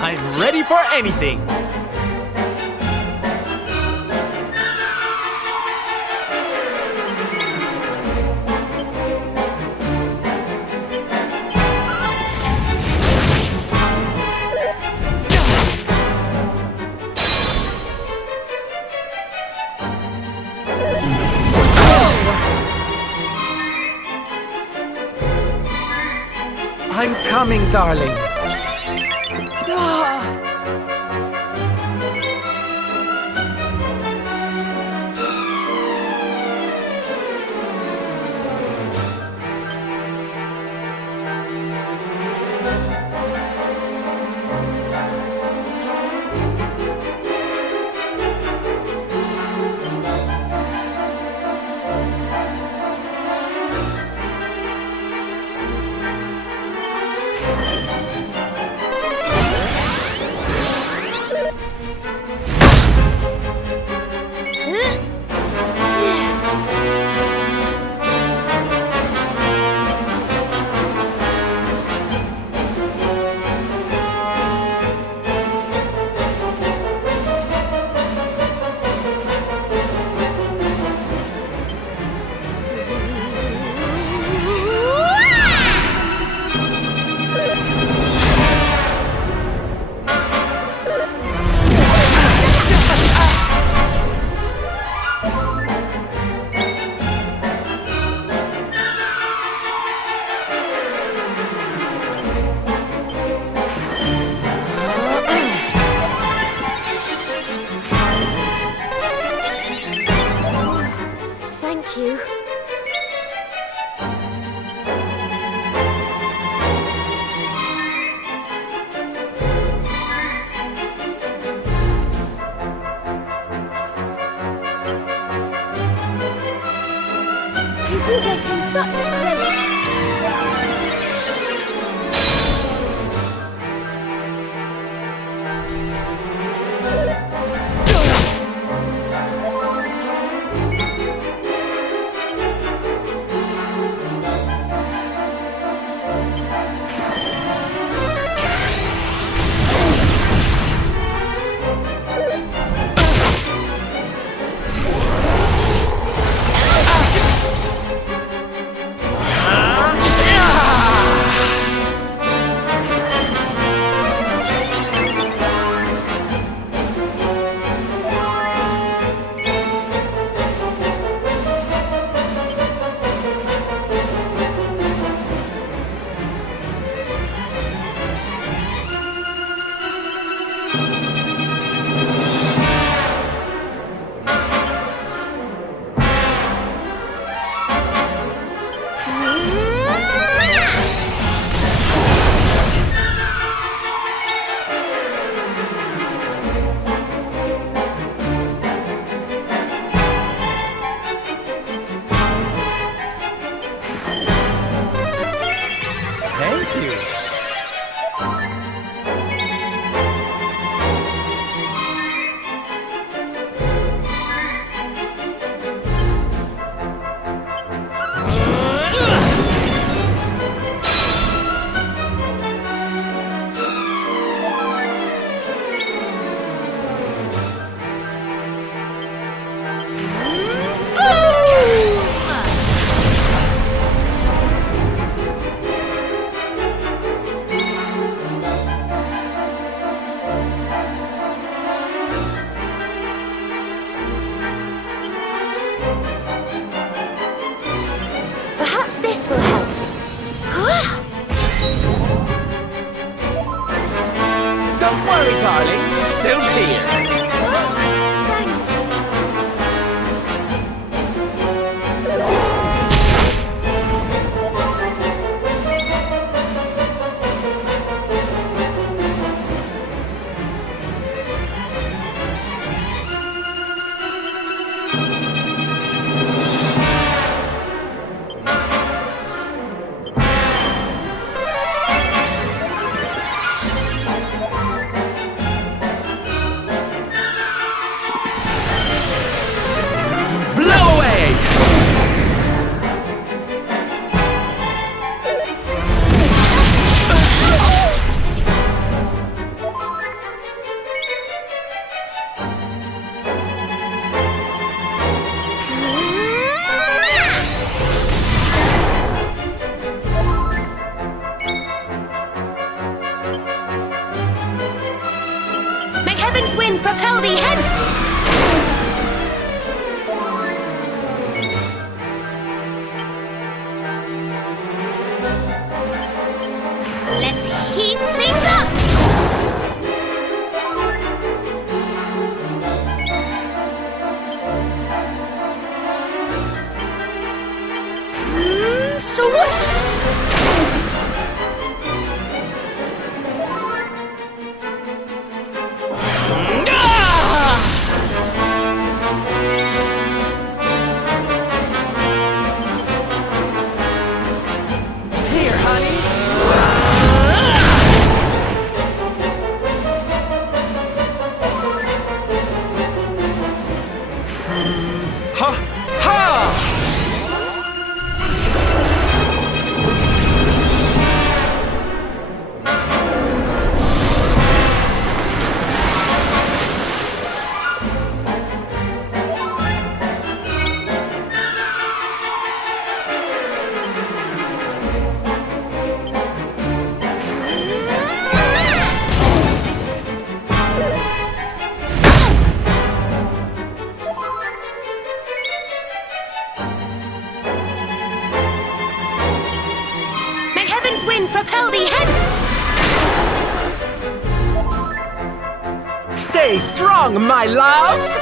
I'm ready for anything! I'm coming, darling. do get in such scrapes. Thank you. Perhaps this will help. Don't worry, darlings. Soon's here. May heaven's winds propel thee hence! Let's heat things up! Swoosh! Here, honey. Ha! Ha! May heaven's winds propel thee hence! Stay strong, my loves!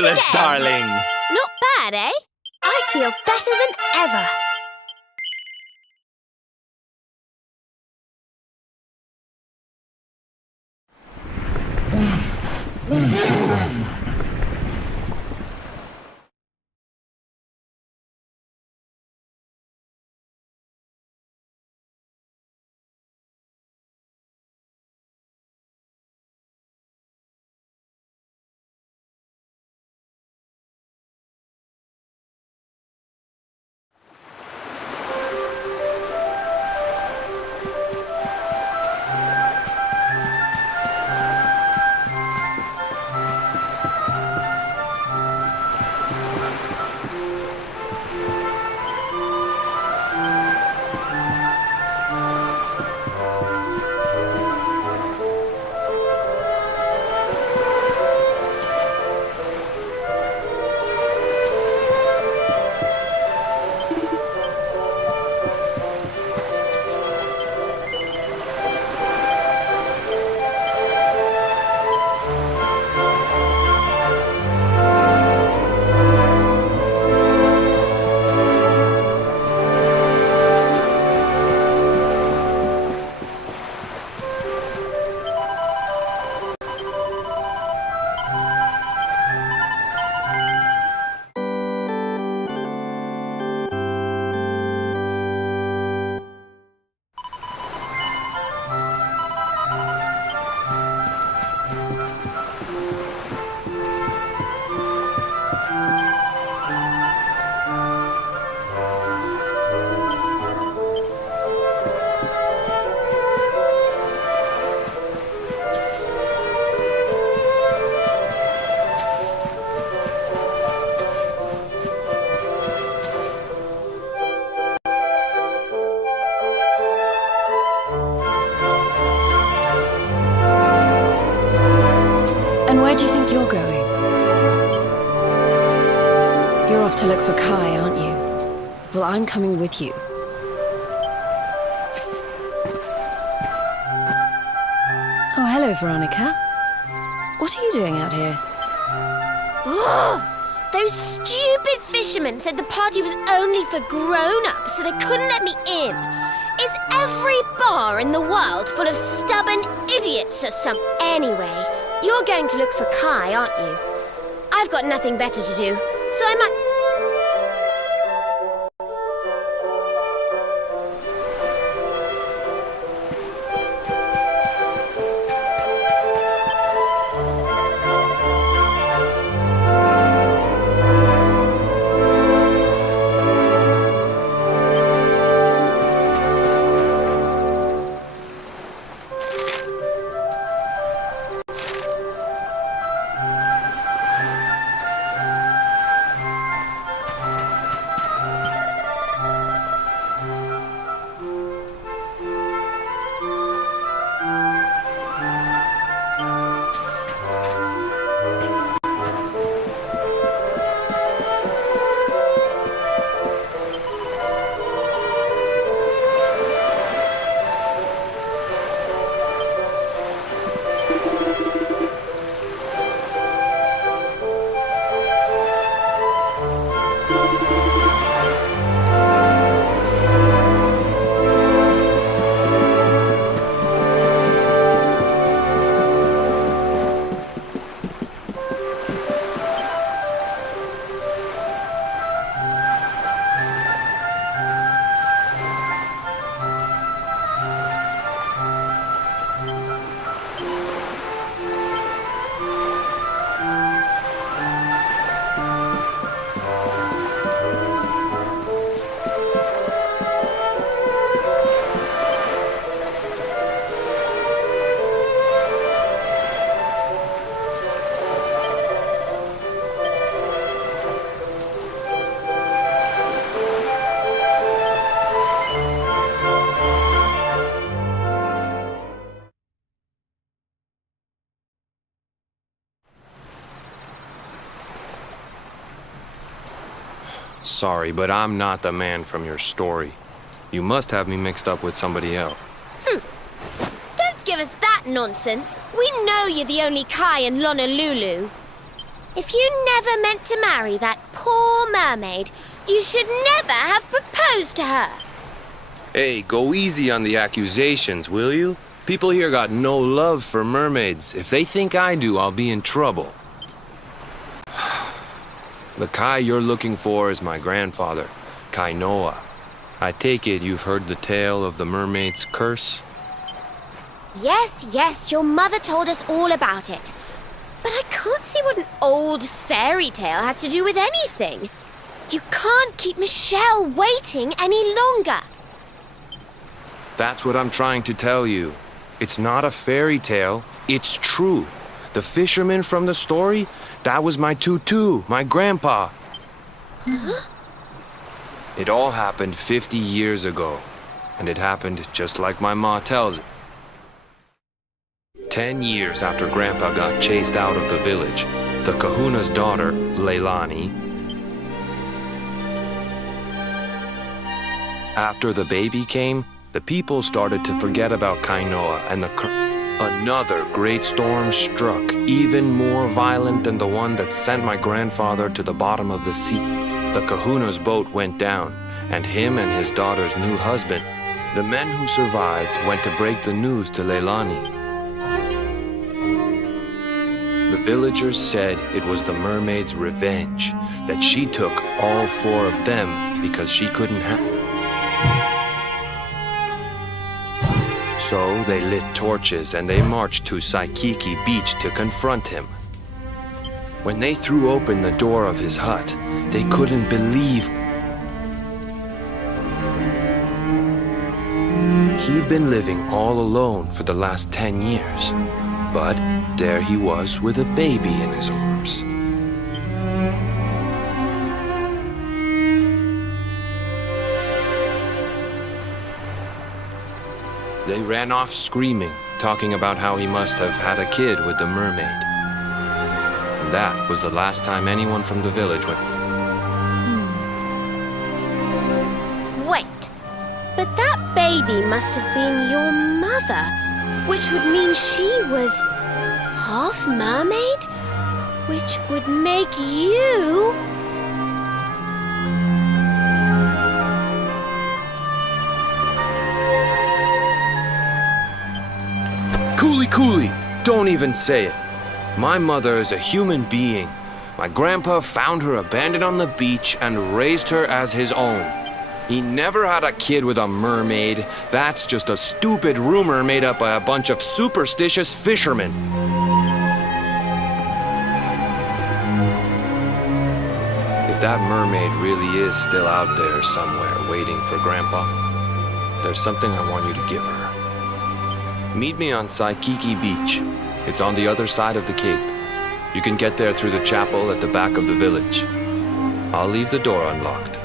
Fabulous, again. darling! Not bad, eh? I feel better than ever. And where do you think you're going? You're off to look for Kai, aren't you? Well, I'm coming with you. Oh, hello, Veronica. What are you doing out here? Those stupid fishermen said the party was only for grown-ups, so they couldn't let me in. Is every bar in the world full of stubborn idiots or something? Anyway, you're going to look for Kai, aren't you? I've got nothing better to do, so I might... Sorry, but I'm not the man from your story. You must have me mixed up with somebody else. Don't give us that nonsense. We know you're the only Kai in Honolulu. If you never meant to marry that poor mermaid, you should never have proposed to her. Hey, go easy on the accusations, will you? People here got no love for mermaids. If they think I do, I'll be in trouble. The Kai you're looking for is my grandfather, Kainoa. I take it you've heard the tale of the mermaid's curse? Yes, your mother told us all about it. But I can't see what an old fairy tale has to do with anything. You can't keep Michelle waiting any longer. That's what I'm trying to tell you. It's not a fairy tale, it's true. The fisherman from the story, that was my tutu, my grandpa. Huh? It all happened 50 years ago, and it happened just like my ma tells it. 10 years after Grandpa got chased out of the village, the kahuna's daughter, Leilani, after the baby came, the people started to forget about Kainoa, and another great storm struck, even more violent than the one that sent my grandfather to the bottom of the sea. The kahuna's boat went down, and him and his daughter's new husband, the men who survived, went to break the news to Leilani. The villagers said it was the mermaid's revenge, that she took all 4 of them because she couldn't have. So they lit torches and they marched to Saikiki Beach to confront him. When they threw open the door of his hut, they couldn't believe he'd been living all alone for the last 10 years. But there he was with a baby in his arms. They ran off screaming, talking about how he must have had a kid with the mermaid. And that was the last time anyone from the village went. Wait, but that baby must have been your mother, which would mean she was half mermaid, which would make you... Cooley, don't even say it. My mother is a human being. My grandpa found her abandoned on the beach and raised her as his own. He never had a kid with a mermaid. That's just a stupid rumor made up by a bunch of superstitious fishermen. If that mermaid really is still out there somewhere waiting for Grandpa, there's something I want you to give her. Meet me on Saikiki Beach. It's on the other side of the cape. You can get there through the chapel at the back of the village. I'll leave the door unlocked.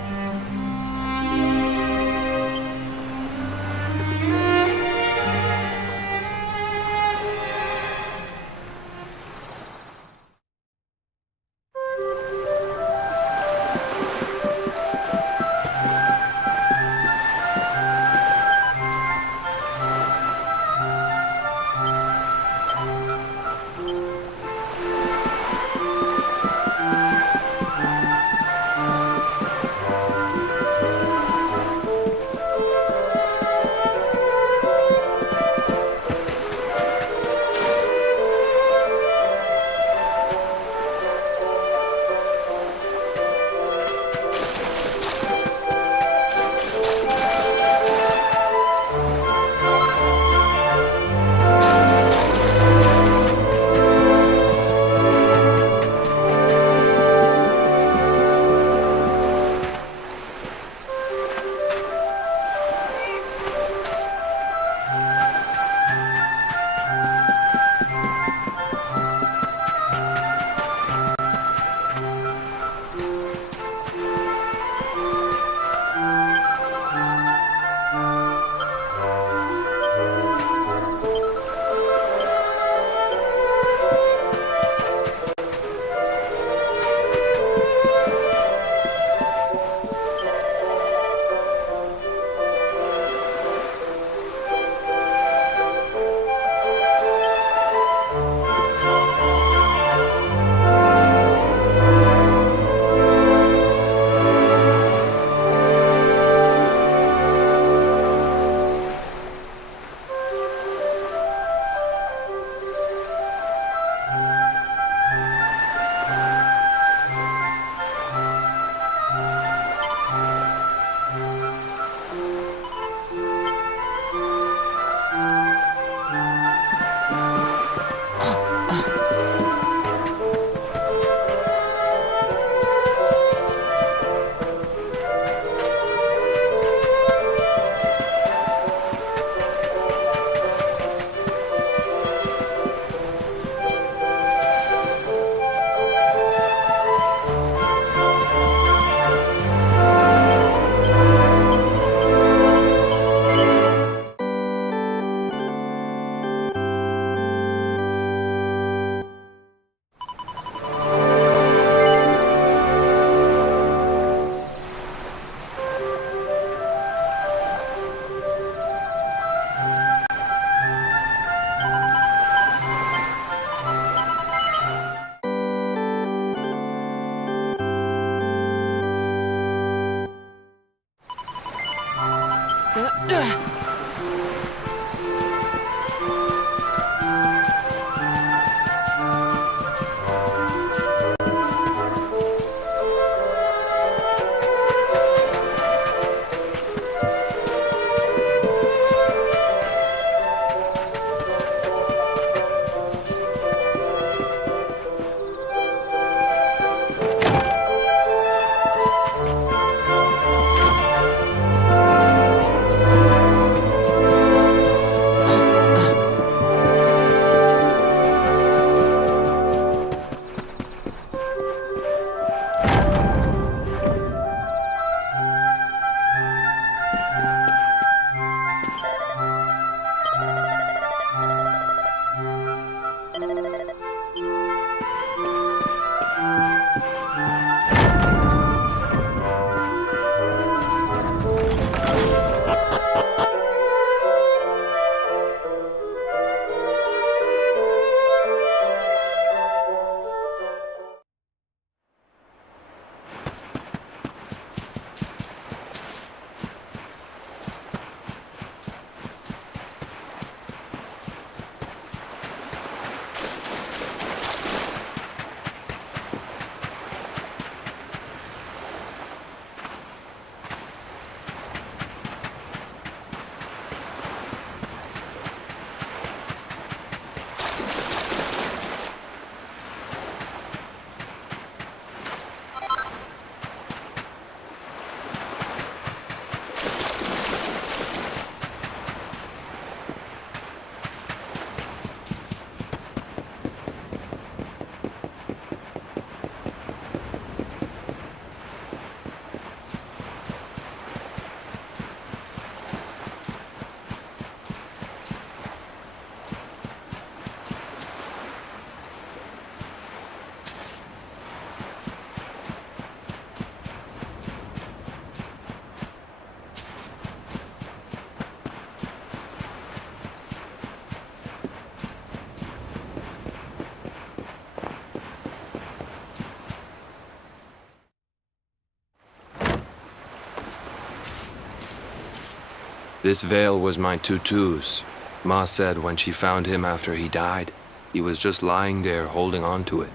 This veil was my tutu's. Ma said when she found him after he died, he was just lying there holding on to it.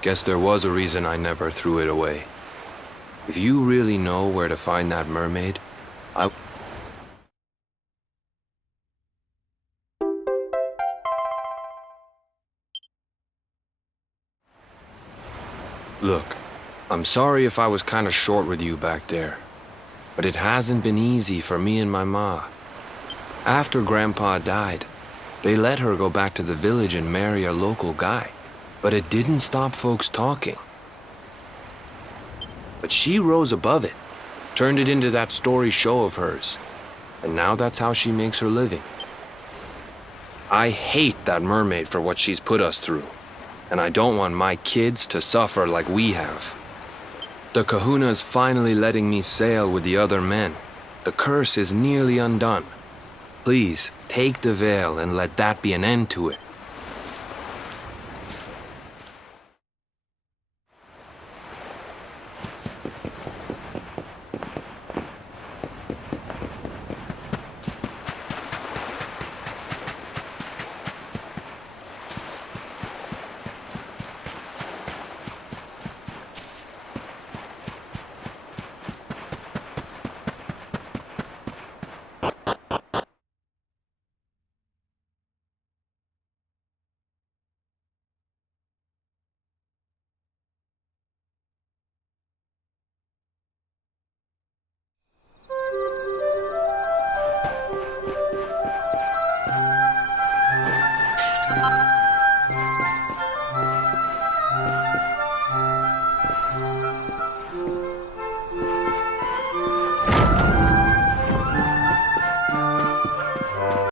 Guess there was a reason I never threw it away. If you really know where to find that mermaid, Look, I'm sorry if I was kinda short with you back there, but it hasn't been easy for me and my ma. After Grandpa died, they let her go back to the village and marry a local guy, but it didn't stop folks talking. But she rose above it, turned it into that story show of hers, and now that's how she makes her living. I hate that mermaid for what she's put us through, and I don't want my kids to suffer like we have. The kahuna's finally letting me sail with the other men. The curse is nearly undone. Please, take the veil and let that be an end to it.